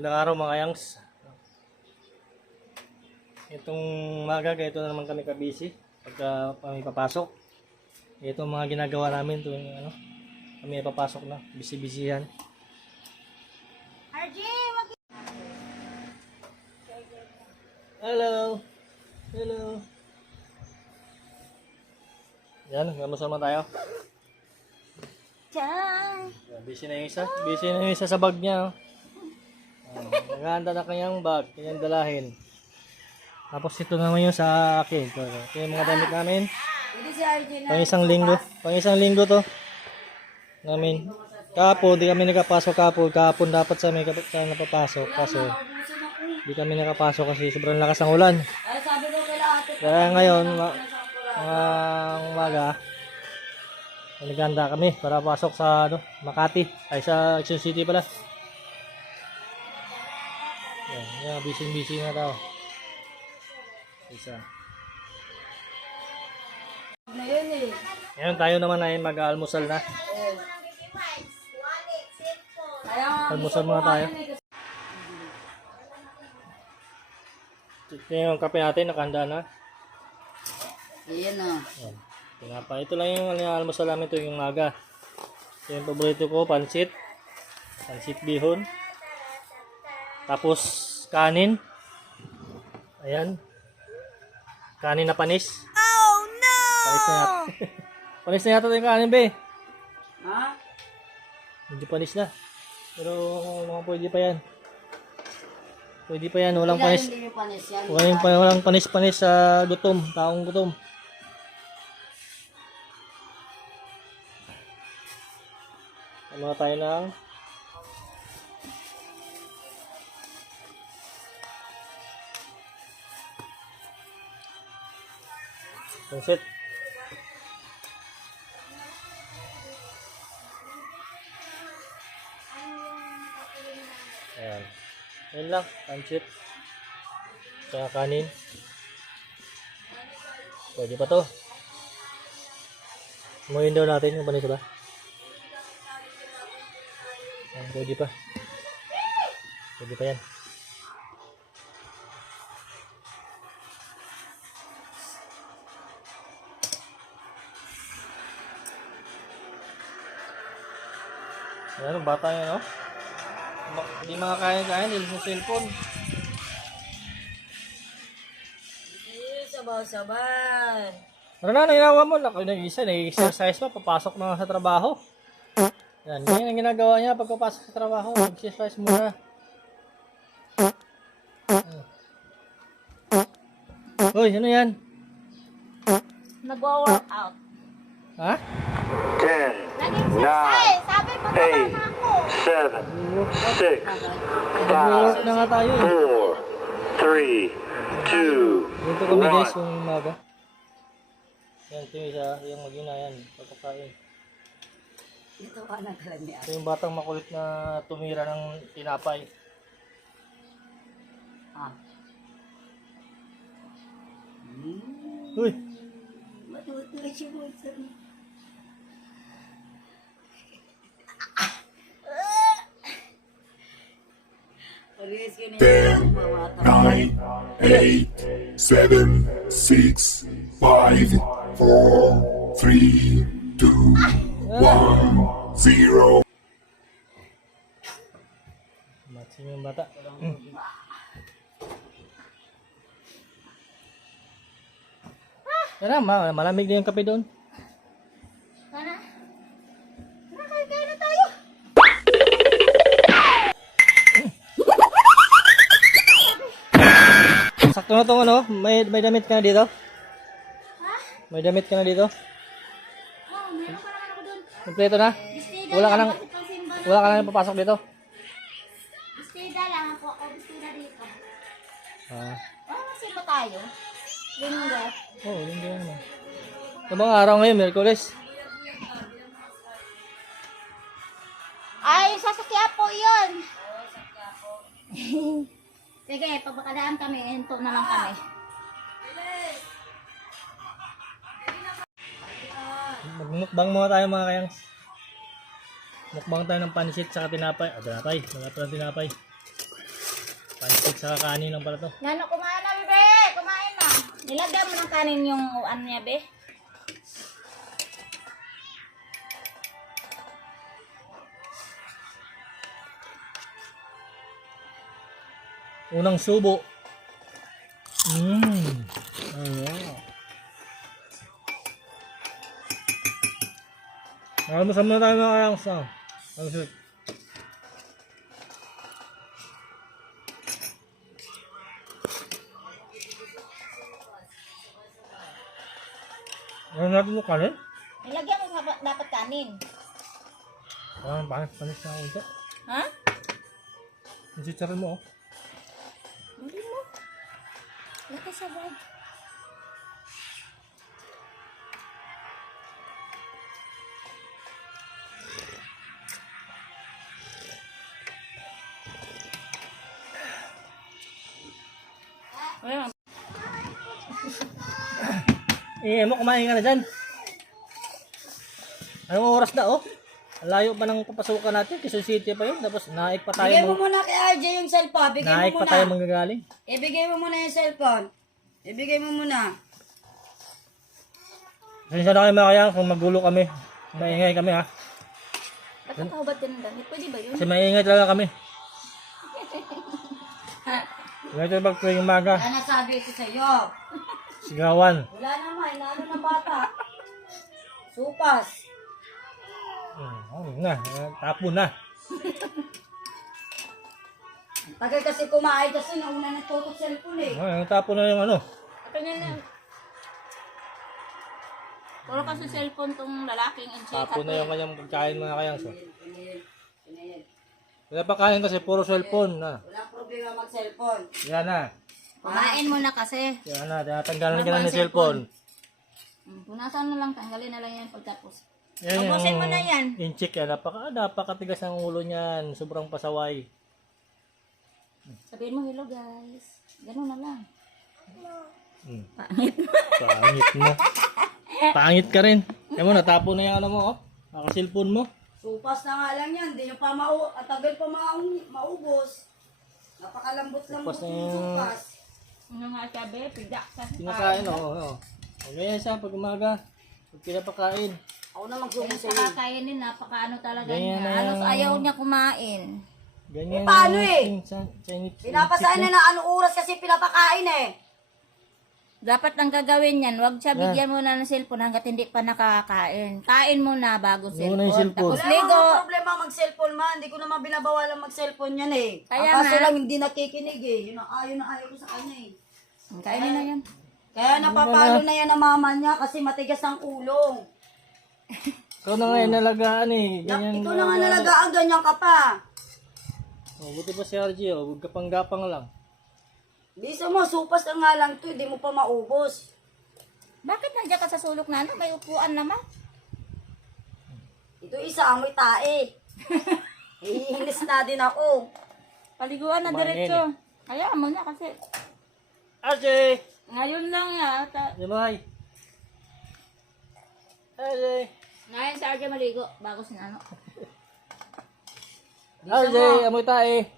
Magandang araw mga yangs. Itong umaga, ito na naman kami kabisi pagka kami papasok. Ito mga ginagawa namin tuwing kami papasok na, bisi-bisihan. RJ, Hello. Hello. Yan, sama-sama tayo. Chan. Busy na yung isa. Busy na yung isa sa bag niya. Naghahanda na kanyang bag, kanyang dalahin. Tapos ito naman yung sa akin. Ito yung mga damit namin. Hindi si RJ na. Pang isang linggo to. Namin. Kapon, di kami nakapasok kapon. Kapon dapat sa may napapasok. Kaso, di kami nakapasok kasi sobrang lakas ng ulan. Ay, sabi ko kay ate. Kaya ngayon, umaga, naghanda kami para pasok sa Makati. Ay sa Action City pala. Yan, busy na tao. Isa. Na yun eh. Ngayon tayo naman ay mag-almusal na. Almusal muna tayo. Ito yung kape natin, nakahanda na. Ayan o. Yan. Tinapa. Ito lang yung almusal namin tuwing umaga. Ito yung paborito ko, pansit. Pansit bihon. Tapos kanin. Ayan. Kanin na panis. Oh no! Panis na yata. Panis na yata yung kanin, be. Ha? Hindi panis na. Pero mga pwede pa yan. Pwede pa yan. Walang panis. Hindi yung panis yan. Walang panis-panis sa gutom. Taong gutom. Ano tayo ng pansit. Ayan. Ayan lang. Pansit. Saka kanin. Pwede pa to. Umuhin daw natin yung panis ba? Ayan, pwede pa. Pwede pa yan. Ayan, bata yan, no? Hindi makakain-kain dahil sa cellphone. Sabaw-sabaw. Ano na, nanginawa mo? Nag-exercise pa, papasok na sa trabaho. Yan, ganyan ang ginagawa niya pagpapasok sa trabaho. Exercise muna. Hoy, ano yan? Nagwa-workout. Ha? 10, Nag-exercise. Sabi pa na 8, ako. 7, 6, Nag-work 5, na nga tayo eh. 4, 3, 2, Dito kami guys, yung umaga. Yan, ito yung isa, yung magina yan, pagkakain. Ito ka na talaga niya. Ito yung batang makulit na tumira ng tinapay. Ah. Uy! Matutuloy siya mo sa Ten, 9, 8, 7, 6, 5, 4, 3, 2, 1, 0. Matsin yung bata. Tara, malamig din yung kape doon. Tara. Tara, kain na tayo. Sakto na tong ano, may damit ka na dito? Ha? May damit ka na dito? Oh, meron pa naman ako doon. Kompleto na? Bestida Wala ka lang, nang, bakit pang simba? wala ka nang papasok dito? Bestida lang ako. O, bestida dito. Ah, Simba tayo. Linggo. oo, linggo naman. Sa mga araw ngayon, Merkules. Ay, sasakya po yun. Sige, pag makadaan kami, hinto na lang kami. Magmukbang muna tayo mga kayangs. Mukbang tayo ng pansit sa tinapay. Ah, tinapay. Wala pa ng tinapay. Pansit sa kanin lang pala to. Nano, kumain na, bebe. Kumain na. Nilagyan mo ng kanin yung ano niya, be. Unang subo. Almusal muna tayo mga kayang sa. Pansit. Ano natin yung kanin? Nilagyan mo dapat kanin. Panis na ako ito. Ha? Yung chicharon mo, oh. Hindi mo. Laki sa bag. Ayan. Mo, kumain ka na dyan. Anong oras na, oh? Ang layo pa ng papasukan natin. Quezon City pa yun. Tapos naik pa tayo. Bigay mo muna kay RJ yung cellphone. Bigay Naik mo pa muna. tayo manggagaling. Ibigay mo muna yung cellphone. Ibigay mo muna. Pasensya na kayo mga kayang kung magulo kami. Maingay kami, ha. Ba't nakahubad ka ng damit? Pwede ba yun? Kasi maingay talaga kami. Ganito yung pag-tuwing umaga. Kaya nasabi ko sa'yo. Sigawan. Wala naman. Inaano ng bata. Supas. Na. Tapo na. Tagal kasi kumain kasi nauna natutok cellphone eh. Tapo na yung ano. Ito nyo na. Puro kasi cellphone tong lalaking and Tapo na yung kanyang pagkain mga kayang. So. Wala pa kain kasi puro cellphone na. Walang problema mag-cellphone. Yan na. kumain mo na kasi. Yan na. Tinatanggalan ka na ng cellphone. Punasan na lang, tanggalin na lang yan pagtapos. Yan Tapusin mo na yan. Inchik yan. Napakatigas ng ulo niyan. Sobrang pasaway. Sabihin mo, hello guys. Ganun na lang. Hmm. Pangit. Pangit mo. Pangit ka rin. Kaya mo, natapo na yung ano mo, oh. Naka-cellphone mo. Supas na nga lang yan. Hindi nyo pa tagal pa maubos. Napakalambot-lambot Supas na yung yung- supas. Ano nga sabi? Pigdak sa Pinakain, oo. Okay, siya pag umaga. Pag pinapakain. Ako na Kaya magsubo sa sa'yo. kakainin, napakaano talaga Ganyan niya. na Halos yan. ayaw niya kumain. Ganyan. paano yung eh? Chinese. Pinapasahin na anong oras kasi pinapakain eh. Dapat ang gagawin yan, wag siya bigyan mo na ng cellphone hanggat hindi pa nakakain. Kain mo na bago Muna yung cellphone. cellphone. Tapos Wala ligo. namang problema mag-cellphone man. Hindi ko naman binabawalan mag-cellphone yan eh. Kaya Ang kaso nga. lang hindi nakikinig eh. Yun ang ayaw ko sa kanya eh. Kainin na yan. Kaya napapalo na yan ang mama niya kasi matigas ang ulo. Ikaw na nga yung nalagaan eh. Ganyan. Ikaw na nga nalagaan, ganyan ka pa. Oh, buti pa si RG, oh. Huwag gapang-gapang lang. Bisa mo, supas na nga lang to, hindi mo pa maubos. Bakit nandiyan ka sa sulok na ano? May upuan naman. Ito isa, amoy tae. Hihilis na din ako. Paliguan na Kumain diretso. Kaya mo na kasi. RJ! Ngayon lang yata. Dimay! RJ! Ngayon sa Arja maligo. Bago sinano. RJ! Amoy tae!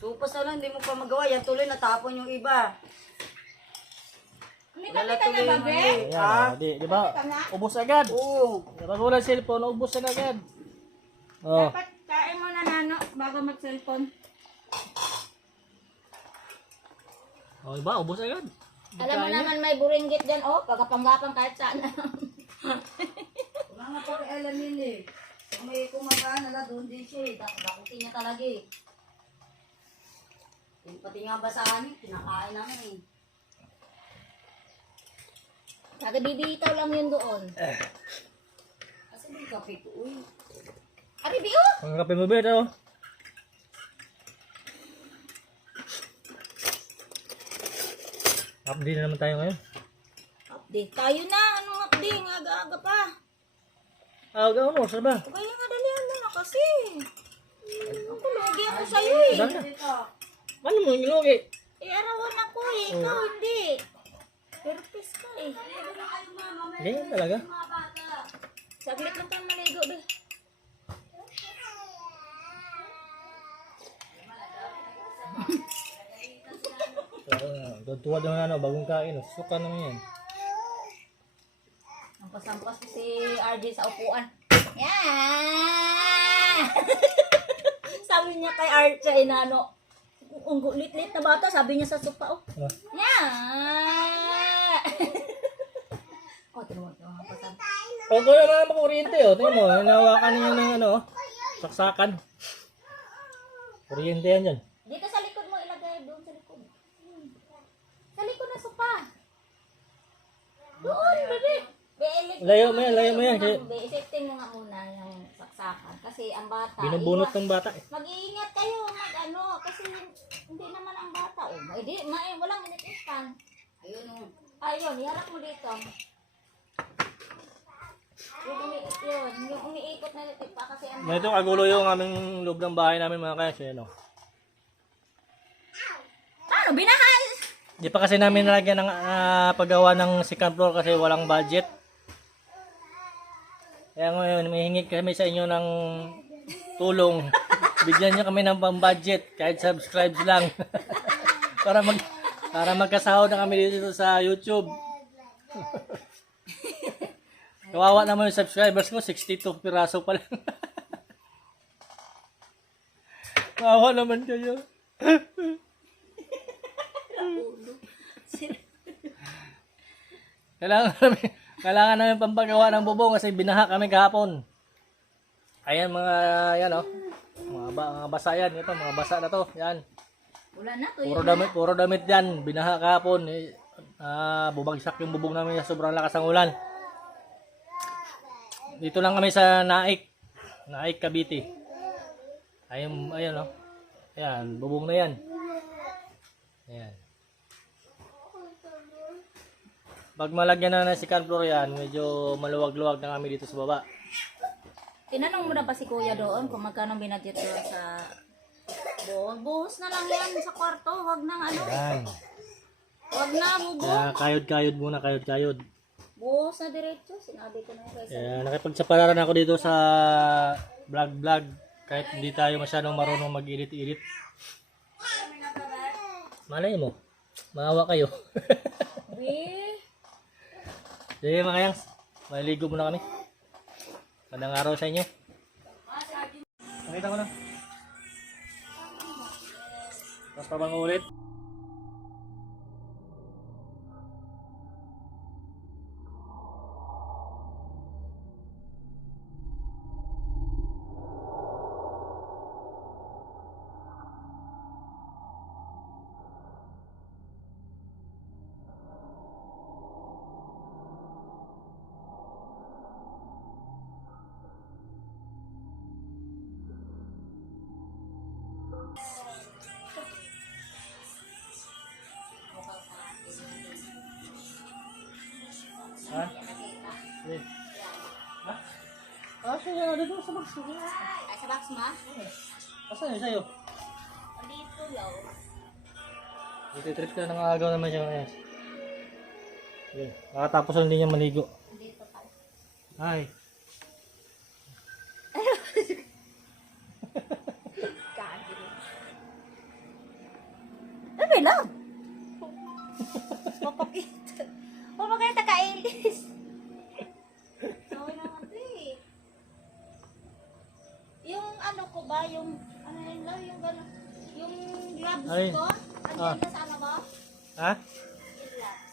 Supas na lang, hindi mo pa magawa. Yan tuloy natapon yung iba. Hindi Wala ka na tuloy ba, yung be? ano. Ayan, Ha? di ba? Ubus agad. Oo. Kapag wala cellphone, ubus na agad. Oh. Dapat kain mo na nano bago mag-cellphone. Oh, iba, ubus agad. Alam mo naman may buringgit dyan. Oh, pagkapanggapang kahit saan. Wala nga pakialam yun eh. Kung may kumakaan nala, doon din siya eh. Dakutin niya talaga eh. Yung pati nga basahan niya, pinakain namin eh. Nagabibitaw lang yun doon. Kasi may kape ko, uy. Abi, Bio! Ang kape mo, Beto. Update na naman tayo ngayon. Update tayo na. Anong update? Ang aga-aga pa. Aga mo, saan ba? Kaya nga dalihan mo na kasi. Ako, lugi ako sa'yo eh. Saan na? Dito. Ano mo, ilugi? Eh, arawan ako eh. Ikaw hindi. Therapist ka eh. Ganyan talaga. Saglit lang tayo maligo, be. Tuwad naman ano, bagong kain. Oh. Suka naman yan. Sampas-sampas ko si RJ sa upuan. Yeah! Sabi niya kay RJ na ano, lit-lit na bata, sabi niya sa sopa, oh. Ah. Yeah! Oh, tinuwan ko. Pag wala na naman kuryente, oh. Tingnan mo, nahawakan niya ng ano, oh, saksakan. Kuryente yan dyan. Dito sa likod mo, ilagay doon sa likod. Sa likod na sopa. Doon, bebe. Layo mo yan. Isipin mo nga muna yung saksakan. Kasi ang bata, Binubunot ng bata eh. mag-iingat kayo, kasi hindi naman ang bata. Oh, walang initispan. Ayun o. Ayun, iharap mo dito. Yung umiikot na litit pa kasi ang Ganito kagulo yung aming loob ng bahay namin mga kaya. Ano? Ano, binahal? Di pa kasi namin nalagyan ng paggawa ng second floor kasi walang budget. Kaya ngayon, may hingi kami sa inyo ng tulong. Bigyan nyo kami ng pang-budget, kahit subscribes lang. para magkasahod na kami dito sa YouTube. Kawawa naman yung subscribers ko, 62 piraso pa lang. Kawawa naman kayo. Kailangan namin pampagawa ng bubong kasi binaha kami kahapon. Ayan mga yan oh. Mga basa yan, ito mga basa na to. Yan. Wala na to. Puro damit yan, binaha kahapon. Bubagsak yung bubong namin sa sobrang lakas ng ulan. Dito lang kami sa Naik, Cavite. Ayan oh. Ayan, bubong na yan. Ayan. Pag malagyan na ng second floor yan, medyo maluwag-luwag na kami dito sa baba. Tinanong mo na pa si kuya doon kung magkano binadget doon sa doon. Buhos na lang yan sa kwarto. Wag nang ano. Ayan. Wag na, bubo. Kayod-kayod muna, kayod-kayod. Buhos na diretso. Sinabi ko na yun guys. Nakipagsapalaran ako dito sa vlog. Kahit hindi tayo masyadong marunong mag-edit-edit. Malay mo. Maawa kayo. Sige mga yangs. Maliligo muna kami. Magandang araw sa inyo. Nakita ko na. Tapos pa bang ulit? Ha? Sige. Ha? Sige, dito sa box mo. Ay, sa box mo? Asan yun sa'yo? Dito lang. Iti-trip ka ng agaw naman siya ngayon. Sige, nakatapos lang din niya maligo. Dito pa. Ay. Ano lang? Papakita. Papakita ka, Elis. Sorry naman ito eh. Yung ano ko ba, yung ano yun lang, yung gano'n, yung gloves Ay. ko, andyan ka sa ano mo? Ha? Yung gloves.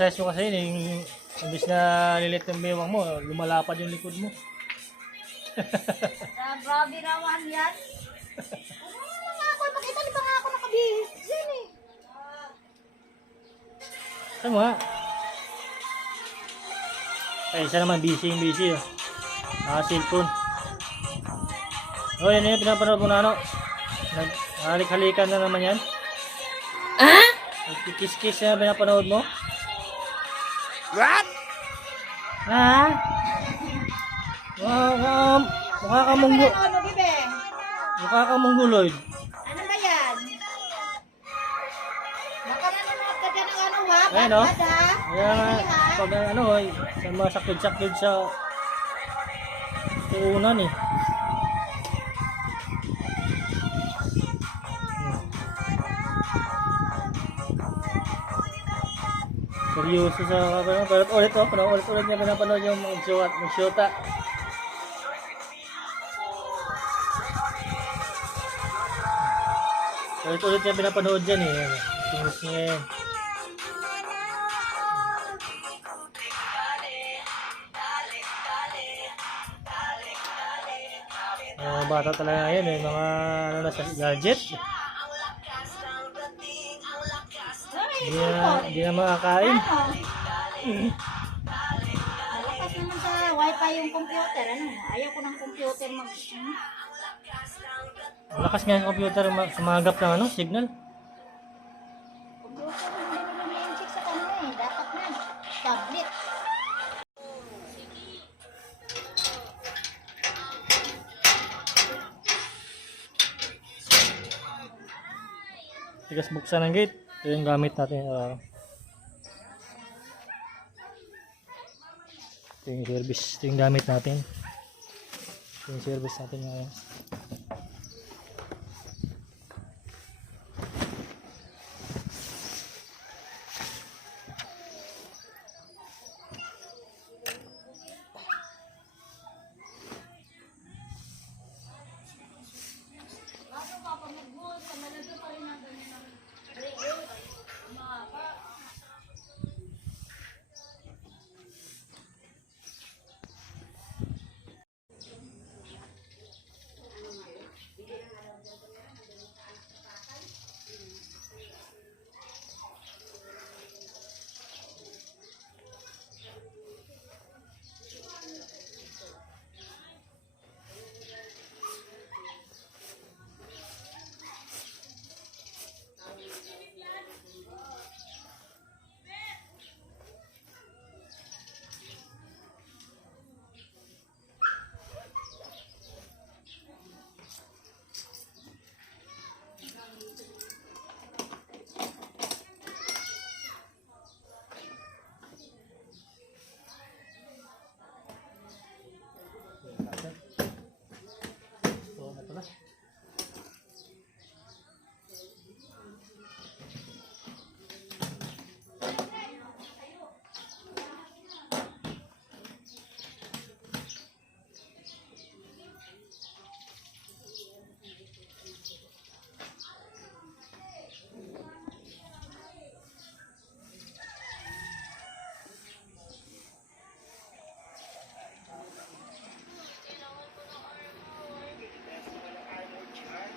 proseso kasi yun, yung imbis na lilit ng bewang mo, lumalapad yung likod mo. Grabe naman yan. Ano nga ako, pakita di ba nga ako nakabihis? Yan eh. Saan mo nga? Ay, isa naman, busy. Oh. Cellphone. Oh, yan yun, pinapanood mo na ano. Halik-halikan na naman yan. Ah? Nagkikis-kiss na pinapanood mo. What? Ha? Mukha ka mong Ano, bibe? mukha ka mong guloy. Ano ba yan? Baka nanonood ka dyan ng ano, ha? Ayan, oh. Bad, ha? Kaya nga, pag ano, sa mga sakid-sakid sa unan eh. Seryoso sa kapanood. Pero ulit niya pinapanood yung magsyota. Ulit niya pinapanood dyan eh. Tingis niya yan. Mga bata talaga ngayon eh. Mga ano na sa gadget. Hindi na makakain. Ano? Malakas naman sa wifi yung computer. Ano? Ayaw ko ng computer mag... Malakas nga yung computer sumagap ng ano, signal. Computer yung binibigay sa kanila eh. Dapat na. Tablet. Tigas buksan ng gate. Ito yung gamit natin. Ito yung service. Ito yung gamit natin. Ito yung service natin ngayon.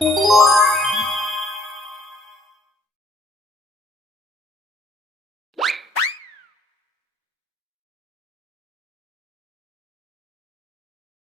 What?